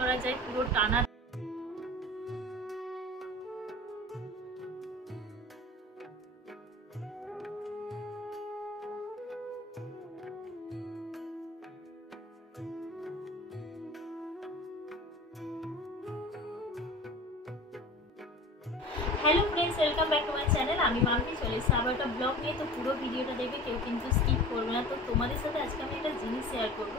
করা যায় পুরো টানা। Hello friends, welcome back to my channel. আমি মাম্পি চলে এসেছি আবার একটা ব্লগ নিয়ে। তো পুরো ভিডিওটা দেখবে, কেউ কিন্তু স্কিপ করবে না। তো তোমাদের সাথে আজকে আমি একটা জিনিস শেয়ার করব,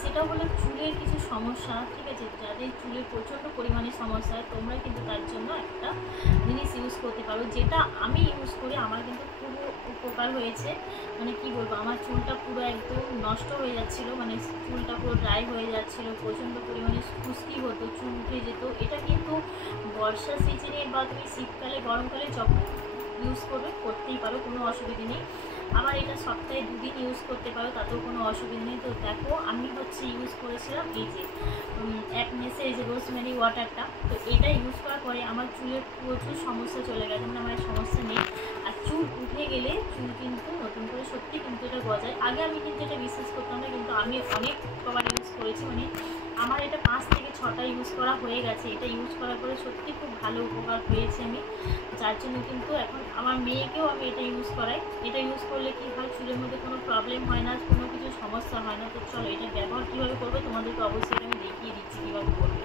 সেটা হলো চুলের কিছু সমস্যা। ঠিক আছে, যাদের চুলের প্রচণ্ড পরিমাণে সমস্যা, তোমরা কিন্তু তার জন্য একটা জিনিস ইউজ করতে পারো, যেটা আমি ইউজ করি। আমার কিন্তু পুরো উপকার হয়েছে। মানে কি বলবো, আমার চুলটা পুরো একদম নষ্ট হয়ে যাচ্ছিলো, মানে চুলটা পুরো ড্রাই হয়ে যাচ্ছিলো, প্রচণ্ড পরিমাণে খুশকি হতো, চুল উঠে যেত। এটা কিন্তু বর্ষা সিজনে বা তুমি শীতকালে গরমকালে যখন ইউজ করবে করতেই পারো, কোনো অসুবিধে নেই। আবার এটা সপ্তাহে 2 দিন ইউজ করতে পারো, তাতেও কোনো অসুবিধা নেই। তো দেখো, আমি ইউজ করেছিলাম এই যে এক মেসে এই যে রোজমেরি ওয়াটারটা। তো এটা ইউজ করার পরে আমার চুলের প্রচুর সমস্যা চলে গেছে, মানে আমার সমস্যা নেই। আর চুল উঠে গেলে চুল কিন্তু নতুন করে সত্যি কিন্তু এটা গজায়। আগে আমি কিন্তু এটা বিশ্বাস করতাম না, কিন্তু আমি অনেক কবার ইউজ করেছি। মানে আমার এটা 5 থেকে 6টা ইউজ করা হয়ে গেছে। এটা ইউজ করার পরে সত্যি খুব ভালো উপকার পেয়েছি আমি, যার জন্য কিন্তু এখন আমার মেয়েকেও আমি এটা ইউজ করাই। এটা ইউজ করলে কী হয়, চুলের মধ্যে কোনো প্রবলেম হয় না, কোনো কিছু সমস্যা হয় না। তো চলো, এটা ব্যবহার কীভাবে করবে তোমাদেরকে অবশ্যই আমি দেখিয়ে দিচ্ছি কীভাবে করবে।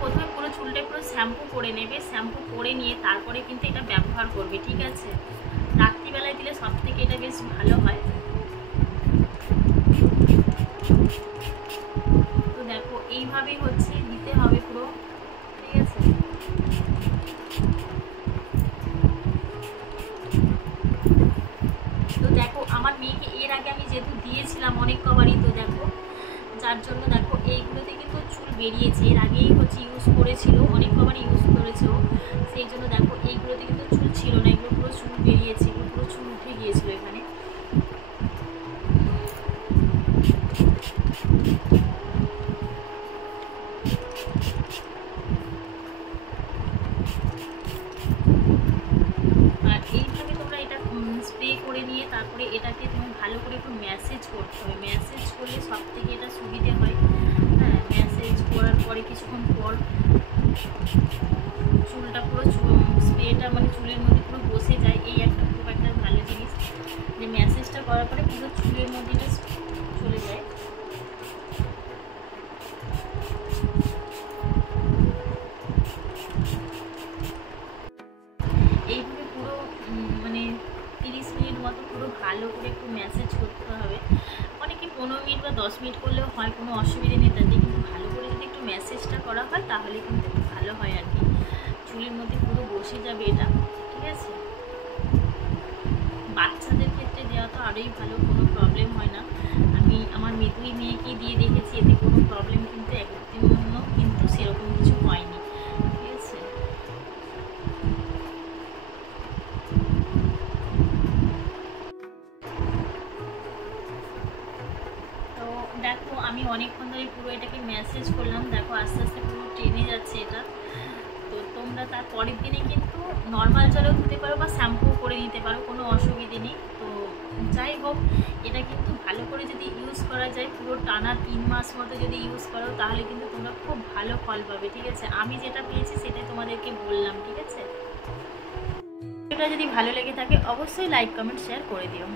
প্রথমে পুরো চুলটা পুরো শ্যাম্পু করে নেবে। শ্যাম্পু করে নিয়ে তারপরে কিন্তু এটা ব্যবহার করবে, ঠিক আছে? রাত্রিবেলায় দিলে সব থেকে এটা বেশ ভালো হয়। তো দেখো, এইভাবেই দিতে হবে পুরো, ঠিক আছে? তো দেখো, আমার মেয়েকে এর আগে আমি যেহেতু দিয়েছিলাম অনেক কবারই, তো দেখো যার জন্য দেখো এইগুলোতে কিন্তু চুল বেরিয়েছে। এর আগেই ইউজ করেছিল, অনেক কবারই ইউজ করেছে, সেই জন্য দেখো এইগুলোতে কিন্তু চুল ছিল না, এগুলো পুরো চুল বেরিয়েছে, পুরো চুল উঠে গিয়েছিল এখানে। আর এইভাবে তোমরা এটা স্প্রে করে নিয়ে তারপরে এটাকে তুমি ভালো করে একটু ম্যাসেজ করতে হবে। ম্যাসেজ করলে সব থেকে এটা সুবিধে হয়। হ্যাঁ, ম্যাসেজ করার পরে কিছুক্ষণ পর চুলটা পুরো স্প্রেটা মানে চুলের মধ্যে পুরো বসে যায়। এই একটা খুব একটা ভালো জিনিস, যে ম্যাসেজটা করার পরে পুরো চুলের মধ্যে এটা চলে যায়। এইভাবে পুরো মানে 30 মিনিট মতো পুরো ভালো করে একটু ম্যাসেজ করতে হবে। অনেকে 15 মিনিট বা 10 মিনিট করলেও হয়, কোনো অসুবিধা নেই তাতে। কিন্তু ভালো করে যদি একটু ম্যাসেজটা করা হয় তাহলে কিন্তু ভালো হয় আর কি, চুলের মধ্যে পুরো বসে যাবে এটা, ঠিক আছে? বাচ্চাদের ক্ষেত্রে দেওয়া তো আরোই ভালো, কোনো প্রবলেম হয় না। আমি আমার দুই মেয়েকেই দিয়ে দেখেছি, এতে কোনো প্রবলেম কিন্তু একদিনও কিন্তু সেরকম কিছু হয়নি, ঠিক আছে? তো দেখো, আমি অনেকক্ষণ ধরে পুরো এটাকে ম্যাসেজ করলাম। দেখো আস্তে আস্তে পুরো টেনে যাচ্ছে এটা। তো তোমরা তার পরের দিনে কিন্তু নর্মাল জলেও ধুতে পারো বা শ্যাম্পু করে নিতে পারো, কোনো অসুবিধে নেই। তো যাই হোক, এটা কিন্তু ভালো করে যদি ইউজ করা যায়, পুরো টানা 3 মাস মতো যদি ইউজ করো, তাহলে কিন্তু তোমরা খুব ভালো ফল পাবে, ঠিক আছে? আমি যেটা পেয়েছি সেটাই তোমাদেরকে বললাম, ঠিক আছে? এটা যদি ভালো লেগে থাকে অবশ্যই লাইক কমেন্ট শেয়ার করে দিও।